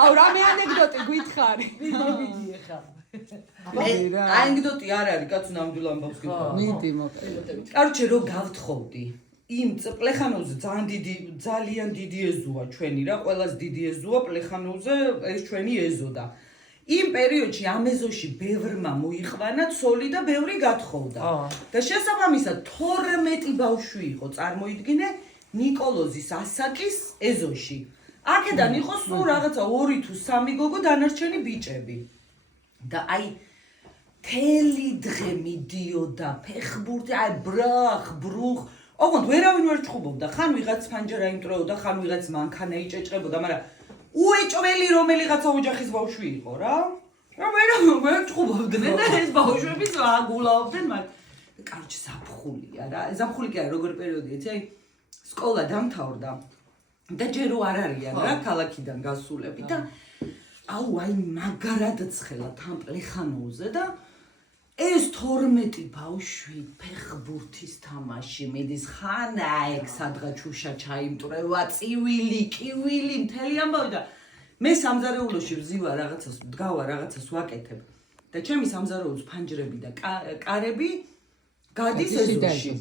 აუ რამე ანეკდოტი გითხარი. ვიდი ხა. ანეკდოტი არ არის, კაცო ნამდვილ ამბავს გითხარ. მიდი მოკეთებით. კაროჩე რო გავთხოვდი. იმ პლეხანოვზე ძალიან დიდი ეზოა ჩვენი რა, ყველას დიდი ეზოა პლეხანოვზე ეს ჩვენი ეზო და იმ პერიოდში ამ ეზოში ბევრმა მოიყვანა ცოლი და ბევრი გათხოვდა. და შესაბამისად 12 ბავშვი იყო, წარმოიდგინე ნიკოლოზის ასაკის ეზოში. აქედან იყო სულ რაღაცა 2 თუ 3 გოგო დანარჩენი ბიჭები. და აი თელი დღე მიდიოდა ფეხბურთი, აი ბრუხ ოღონდ ვერავინ ვერ ჩხუბობდა, ხან ვიღაც ფანჯარა იმტრეოდა, ხან ვიღაც მანქანა იჭეჭებოდა, მაგრამ უეჭველი რომელიღაცა ოჯახის ბავშვი იყო რა. რა ვერ ჩხუბობდნენ და ეს ბავშვებიც აგულაობდნენ მათ. კაროჩე ზაფხულია რა. ზაფხული კი არა, როგორი პერიოდია, იცი? აი სკოლა დამთავრდა და ჯერო არ არიან რა ქალაქიდან გასულები და აუ აი მაგრად ცხელა თან პლეხანოვზე და ეს 12 ბავშვი ფეხბურთის თამაში მიდის ხან აიქ სადღაც შუშა ჩაიმტრევა წივილი კივილი მთელი ამბავი და მე სამზარეულოში ვზივა რაღაცას დგავა რაღაცას ვაკეთებ და ჩემი სამზარეულოს ფანჯრები და კარები გადის ეზოში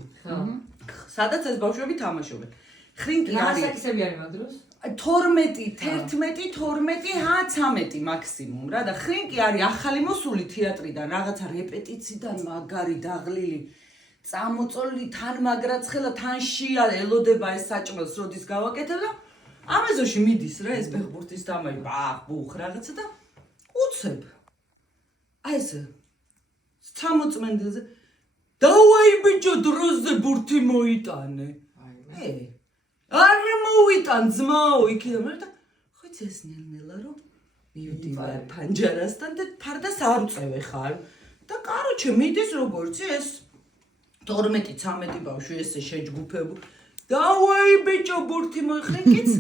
სადაც ეს ბავშვები თამაშობენ ხრინკი არის ასაკისები არის მაგ დროს 12, 11, 12, 13 მაქსიმუმ რა და ხრინკი არის ახალი მოსული თეატრიდან რაღაცა რეპეტიციიდან მაგარი დაღლილი წამოწოლილი თან მაგრაცხელა თან შია ელოდება ეს საჭმელს როდის გავაკეთებ და ამ ეზოში მიდის რა ეს ფეხბურთის თამაში ბუხ რაღაცა და უცებ აი ეს 60 წმენდელზე დავაი ბიჭო დროზე ბურთი მოიტანე არ მოვიტან ძმაო იქიდან და ხოც ეს ნელ-ნელა რომ მივდივარ ფანჯარასთან და ფარდას ამწევე ხარ და კაროჩე მიდის როგორც ეს 12-13 ბავშვი ესე შეჯგუფებულ დავაი ბიჭო ბურთი მოიხრიკიც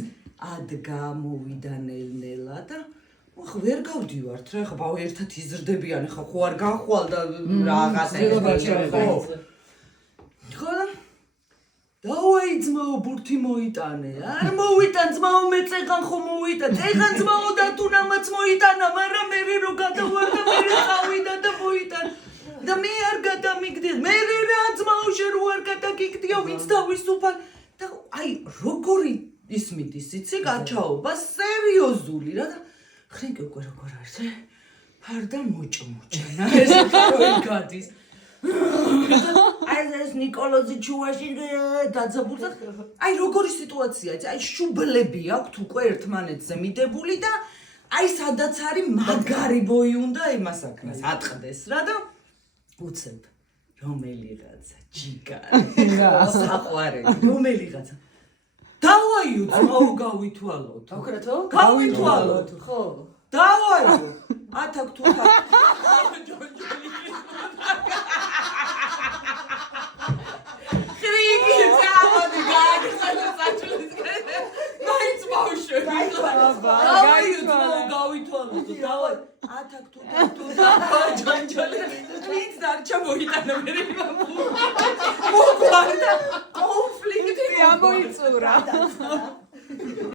ადგა მოვიდა ნელ-ნელა და ხო ვერ გავდივართ რა ხა ბავშვი ერთად იზრდებიან ხა ხო არ განხვალ და რაღაც ხო დავაი ძმაო ბურთი მოიტანე არ მოვიტან ძმაო მე წეგან ხო მოვიტან წეგან ძმაო და თუნამაც მოიტანა მაგრამ მე რო გადავარდა მე წავიდა და მოიტან და მე არ გადამიგდია მე რა ძმაო შენ რო არ გადაგიგდია ვინც თავისუფალ და აი როგორი ისმიდის იცი გაჩაობა სერიოზული რა და ხრინკი უკვე როგორ არის ფარდა მოჭმოჭანა ეს რო გადის აი ეს ნიკოლოზი ჩუაში დაძაბულდა აი როგორი სიტუაციაა აი შუბლები აქვთ უკვე ერთმანეთზე მიდებული და აი სადაც არის მაგარი ბოი უნდა იმას აკნას ატყდეს რა და უცებ რომელიღაცა ჯიგარი საყვარელი რომელიღაცა დავაიო ძმაო გავითვალოთ აკრათო გავითვალოთ ხო დავაიო ათაკ თუ გავითვალოთ დავაი ათაკ თუ ჯანჯალი ვინც დარჩა მოიტანა მე მოგварდა კონფლიქტი ამოიწურა